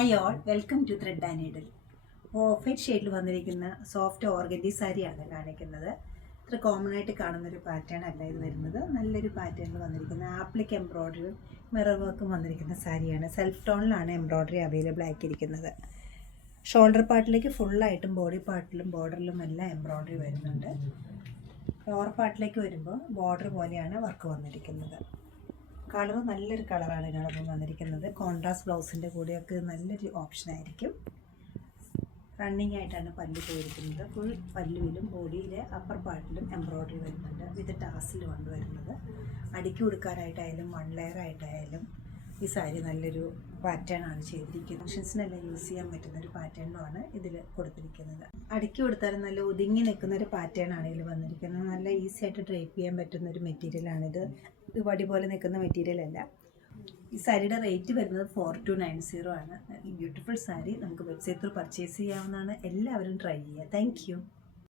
Hi all, welcome to thread and needle. Off white ഷെയ്ഡിൽ വന്നിരിക്കുന്ന soft organdie സാരിയാണ് കാണിക്കുന്നത്. ഇത്ര കോമൺ ആയിട്ട് കാണുന്നൊരു പാറ്റേൺ അല്ല ഇത് വരുന്നത്. നല്ലൊരു പാറ്റേണിൽ വന്നിരിക്കുന്ന ആപ്ലിക് എംബ്രോയ്ഡറിയും മിറർ വർക്കും വന്നിരിക്കുന്ന സാരിയാണ്. സെൽഫ് ടോണിലാണ് എംബ്രോയ്ഡറി അവൈലബിൾ ആക്കിയിരിക്കുന്നത്. ഷോൾഡർ പാർട്ടിലേക്ക് ഫുള്ളായിട്ടും ബോഡി പാർട്ടിലും ബോർഡറിലും എല്ലാം എംബ്രോയ്ഡറി വരുന്നുണ്ട്. ലോവർ പാർട്ടിലേക്ക് വരുമ്പോൾ ബോർഡർ പോലെയാണ് വർക്ക് വന്നിരിക്കുന്നത്. കളർ നല്ലൊരു കളറാണ് ഇതിനോടൊപ്പം വന്നിരിക്കുന്നത്. കോൺട്രാസ്റ്റ് ബ്ലൗസിൻ്റെ കൂടെയൊക്കെ നല്ലൊരു ഓപ്ഷനായിരിക്കും. റണ്ണിങ് ആയിട്ടാണ് പല്ല് പോയിരിക്കുന്നത്. ഫുൾ പല്ലുവിലും ബോഡിയിലെ അപ്പർ പാർട്ടിലും എംബ്രോയ്ഡറി വരുന്നുണ്ട്. വിത്ത് ടാസിൽ കൊണ്ടുവരുന്നത്. അടുക്കി കൊടുക്കാനായിട്ടായാലും വൺ ലെയർ ആയിട്ടായാലും ഈ സാരി നല്ലൊരു പാറ്റേൺ ആണ് ചെയ്തിരിക്കുന്നത്. ഫങ്ഷൻസിനെല്ലാം യൂസ് ചെയ്യാൻ പറ്റുന്ന ഒരു പാറ്റേണുമാണ് ഇതിൽ കൊടുത്തിരിക്കുന്നത്. അടുക്കി കൊടുത്താലും നല്ല ഒതുങ്ങി നിൽക്കുന്ന ഒരു പാറ്റേൺ ആണ് ഇതിൽ വന്നിരിക്കുന്നത്. നല്ല ഈസി ആയിട്ട് ഡ്രൈപ്പ് ചെയ്യാൻ പറ്റുന്ന ഒരു മെറ്റീരിയലാണിത്. ഇത് വടി പോലെ നിൽക്കുന്ന മെറ്റീരിയൽ അല്ല. ഈ സാരിയുടെ റേറ്റ് വരുന്നത് 4290 ആണ്. ഈ ബ്യൂട്ടിഫുൾ സാരി നമുക്ക് വെബ്സൈറ്റ് ത്രൂ പർച്ചേസ് ചെയ്യാവുന്നതാണ്. എല്ലാവരും ട്രൈ ചെയ്യുക. താങ്ക്